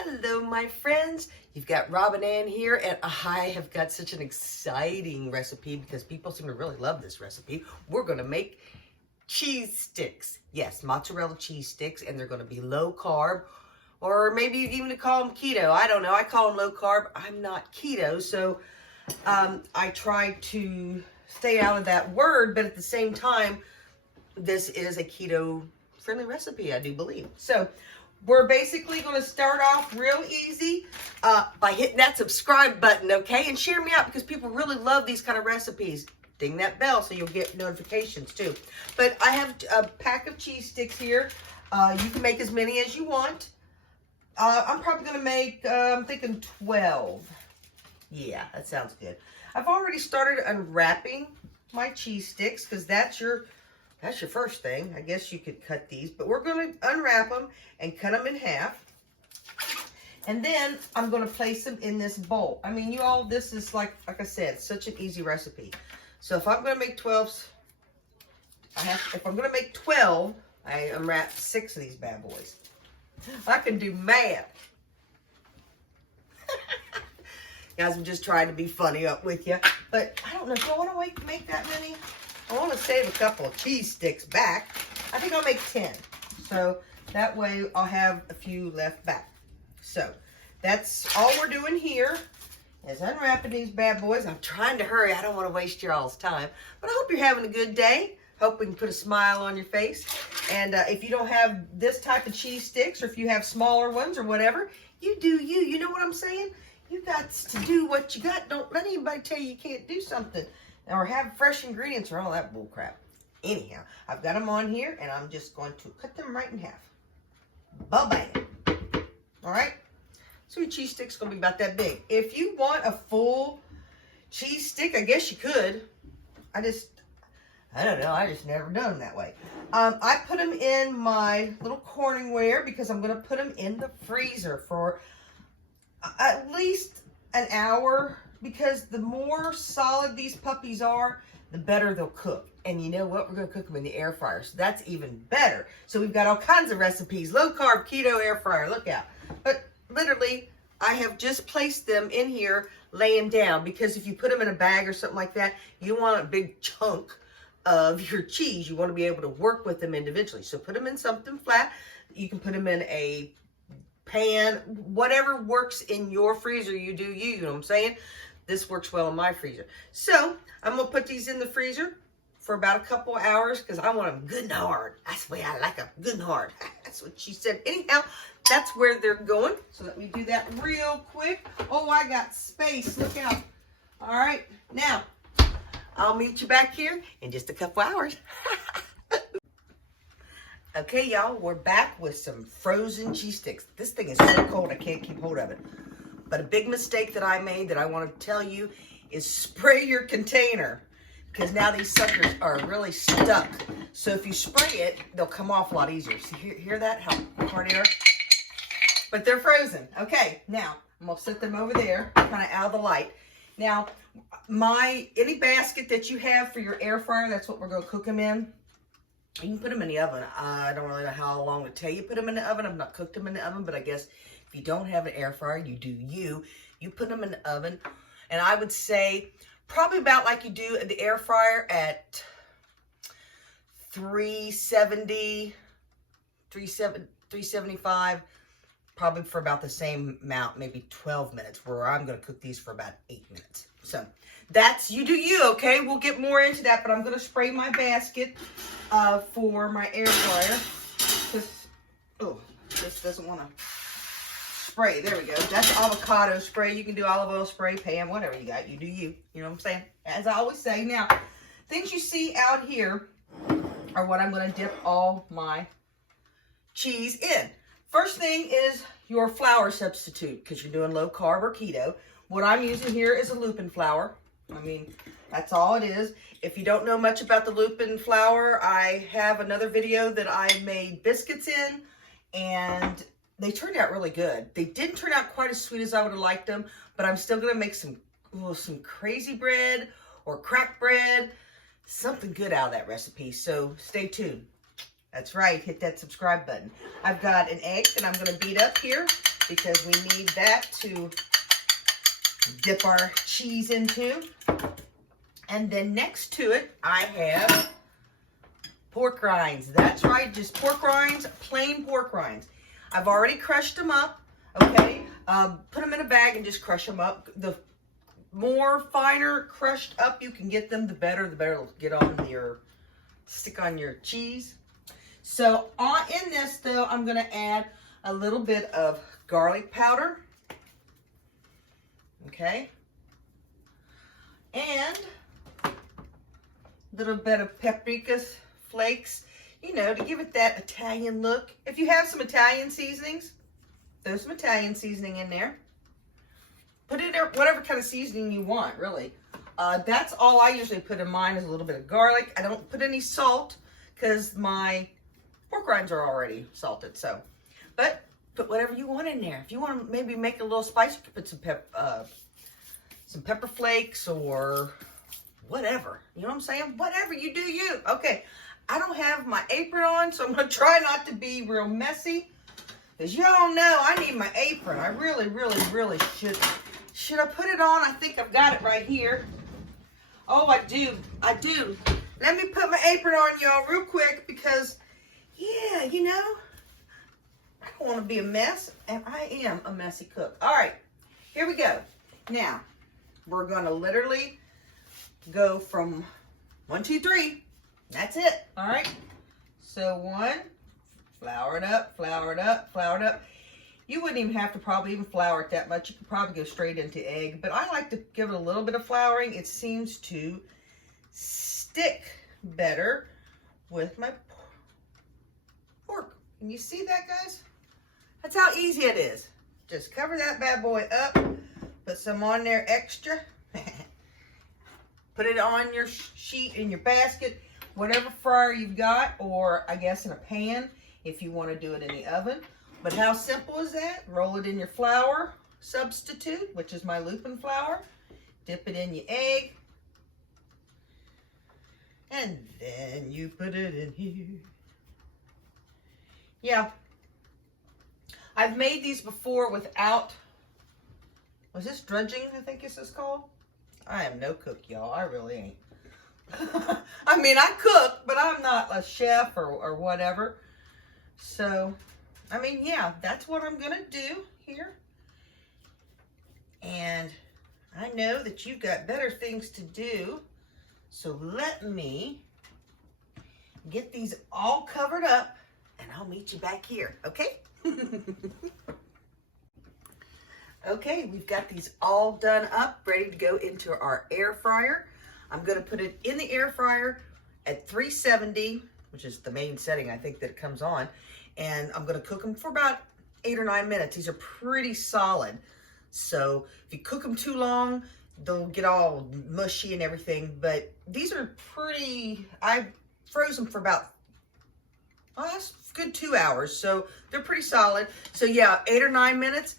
Hello, my friends. You've got Rob and Ann here, and I have got such an exciting recipe because people seem to really love this recipe. We're going to make cheese sticks. Yes, mozzarella cheese sticks, and they're going to be low carb, or maybe even to call them keto. I don't know. I call them low carb. I'm not keto, so I try to stay out of that word, but at the same time, this is a keto-friendly recipe, I do believe. So we're basically going to start off real easy by hitting that subscribe button, okay? And share me out because people really love these kind of recipes. Ding that bell so you'll get notifications too. But I have a pack of cheese sticks here. You can make as many as you want. I'm probably going to make, I'm thinking 12. Yeah, that sounds good. I've already started unwrapping my cheese sticks because that's your first thing. I guess you could cut these, but we're going to unwrap them and cut them in half. And then I'm going to place them in this bowl. I mean, you all, this is like I said, such an easy recipe. So if I'm going to make 12, if I'm going to make 12, I unwrap 6 of these bad boys. I can do math. Guys, I'm just trying to be funny up with you. But I don't know, do I want to make that many? I want to save a couple of cheese sticks back. I think I'll make 10. So that way I'll have a few left back. So that's all we're doing here is unwrapping these bad boys. I'm trying to hurry. I don't want to waste your all's time. But I hope you're having a good day. Hope we can put a smile on your face. And if you don't have this type of cheese sticks, or if you have smaller ones or whatever, you do you. You know what I'm saying? You got to do what you got. Don't let anybody tell you can't do something or have fresh ingredients or all that bull crap. Anyhow, I've got them on here, and I'm just going to cut them right in half. Ba-bam. All right? So your cheese stick's going to be about that big. If you want a full cheese stick, I guess you could. I don't know. I just never done them that way. I put them in my little Corningware because I'm going to put them in the freezer for at least an hour, because the more solid these puppies are, the better they'll cook. And you know what? We're going to cook them in the air fryer, so that's even better. So we've got all kinds of recipes. Low carb, keto, air fryer. Look out. But literally, I have just placed them in here laying down, because if you put them in a bag or something like that, you want a big chunk of your cheese. You want to be able to work with them individually. So put them in something flat. You can put them in a pan, whatever works in your freezer, you do you, you know what I'm saying? This works well in my freezer. So I'm going to put these in the freezer for about a couple of hours because I want them good and hard. That's the way I like them, good and hard. That's what she said. Anyhow, that's where they're going. So let me do that real quick. Oh, I got space. Look out. All right. Now, I'll meet you back here in just a couple hours. Okay, y'all, we're back with some frozen cheese sticks. This thing is so cold I can't keep hold of it. But a big mistake that I made that I want to tell you is spray your container, because now these suckers are really stuck. So if you spray it, they'll come off a lot easier. See, hear that? How hard they are? But they're frozen. Okay, now I'm going to set them over there, kind of out of the light. Now, any basket that you have for your air fryer, that's what we're going to cook them in. You can put them in the oven. I don't really know how long to tell you put them in the oven. I've not cooked them in the oven, but I guess if you don't have an air fryer, you do you. You put them in the oven. And I would say probably about like you do in the air fryer at 375, probably for about the same amount, maybe 12 minutes, where I'm going to cook these for about 8 minutes. So that's you do you, okay? We'll get more into that, but I'm going to spray my basket for my air fryer. This doesn't want to spray. There we go. That's avocado spray. You can do olive oil spray, pan, whatever you got. You do you. You know what I'm saying? As I always say. Now, things you see out here are what I'm going to dip all my cheese in. First thing is your flour substitute, because you're doing low carb or keto. What I'm using here is a lupin flour. I mean, that's all it is. If you don't know much about the lupin flour, I have another video that I made biscuits in, and they turned out really good. They didn't turn out quite as sweet as I would have liked them, but I'm still going to make some crazy bread or crack bread, something good out of that recipe. So stay tuned. That's right. Hit that subscribe button. I've got an egg that I'm going to beat up here. because we need that to dip our cheese into. And then next to it, I have pork rinds. That's right, just pork rinds, plain pork rinds. I've already crushed them up, okay? Put them in a bag and just crush them up. The more finer crushed up you can get them, the better it'll get on your, stick on your cheese. So in this though, I'm gonna add a little bit of garlic powder, okay? And a little bit of paprika flakes, you know, to give it that Italian look. If you have some Italian seasonings, throw some Italian seasoning in there. Put in there whatever kind of seasoning you want, really. That's all I usually put in mine, is a little bit of garlic. I don't put any salt because my pork rinds are already salted. So, but put whatever you want in there. If you want to maybe make a little spice, you can put some pepper flakes or whatever. You know what I'm saying? Whatever you do, you. Okay, I don't have my apron on, so I'm going to try not to be real messy. As y'all know, I need my apron. I really, really, really should. Should I put it on? I think I've got it right here. Oh, I do. I do. Let me put my apron on, y'all, real quick, because, yeah, you know, I don't want to be a mess, and I am a messy cook. All right, here we go. Now, we're going to literally go from 1, 2, 3. That's it. All right. So 1, flour it up, flour it up, flour it up. You wouldn't even have to probably even flour it that much. You could probably go straight into egg, but I like to give it a little bit of flouring. It seems to stick better with my pork. Can you see that, guys? That's how easy it is. Just cover that bad boy up, put some on there extra. Put it on your sheet in your basket, whatever fryer you've got, or I guess in a pan if you want to do it in the oven. But how simple is that? Roll it in your flour substitute, which is my lupin flour. Dip it in your egg. And then you put it in here. Yeah. I've made these before without, was this drudging, I think this is called? I am no cook, y'all. I really ain't. I mean, I cook, but I'm not a chef or whatever. So, I mean, yeah, that's what I'm going to do here. And I know that you've got better things to do. So let me get these all covered up and I'll meet you back here, okay? Okay, we've got these all done up, ready to go into our air fryer. I'm going to put it in the air fryer at 370, which is the main setting I think that it comes on. And I'm going to cook them for about 8 or 9 minutes. These are pretty solid. So if you cook them too long, they'll get all mushy and everything. But these are pretty, I froze them for about, oh, that's a good 2 hours. So they're pretty solid. So yeah, 8 or 9 minutes.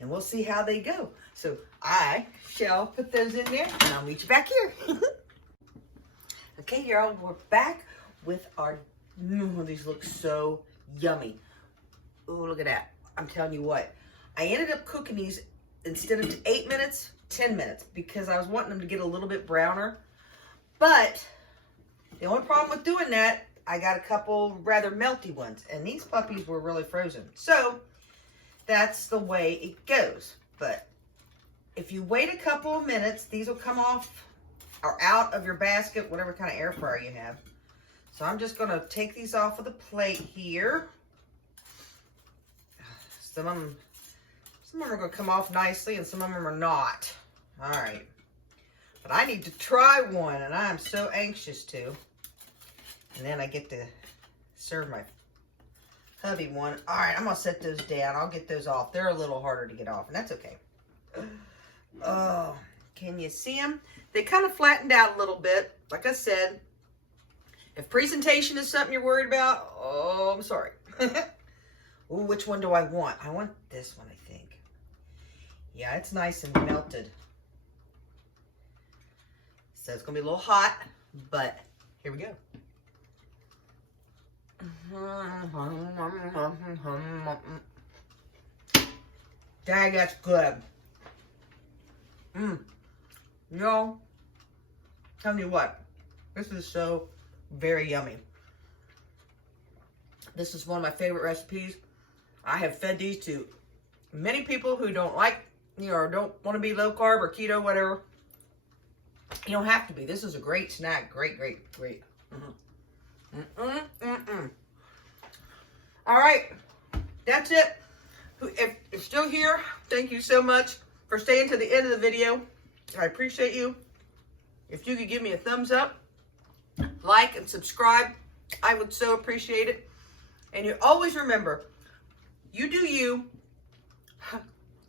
And we'll see how they go. So I shall put those in there and I'll meet you back here. Okay, y'all, we're back with our, these look so yummy. Oh, look at that. I'm telling you what. I ended up cooking these instead of 8 minutes, 10 minutes because I was wanting them to get a little bit browner. But the only problem with doing that, I got a couple rather melty ones. And these puppies were really frozen. So that's the way it goes. But if you wait a couple of minutes, these will come off or out of your basket, whatever kind of air fryer you have. So I'm just going to take these off of the plate here. Some of them are going to come off nicely and some of them are not. All right. But I need to try one and I'm so anxious to. And then I get to serve my hubby one. All right, I'm going to set those down. I'll get those off. They're a little harder to get off and that's okay. Oh, can you see them? They kind of flattened out a little bit. Like I said, if presentation is something you're worried about, oh, I'm sorry. Ooh, which one do I want? I want this one, I think. Yeah, it's nice and melted. So it's going to be a little hot, but here we go. Dang, that's good. Y'all, tell you what, this is so very yummy. This is one of my favorite recipes. I have fed these to many people who don't like, or don't want to be low carb or keto, whatever. You don't have to be. This is a great snack. Great. All right, that's it. If you're still here, thank you so much for staying to the end of the video. I appreciate you. If you could give me a thumbs up, like, and subscribe, I would so appreciate it. And you always remember, you do you,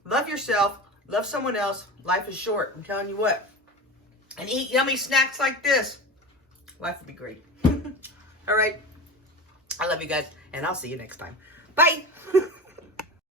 love yourself, love someone else. Life is short, I'm telling you what. And eat yummy snacks like this. Life would be great. All right. I love you guys, and I'll see you next time. Bye.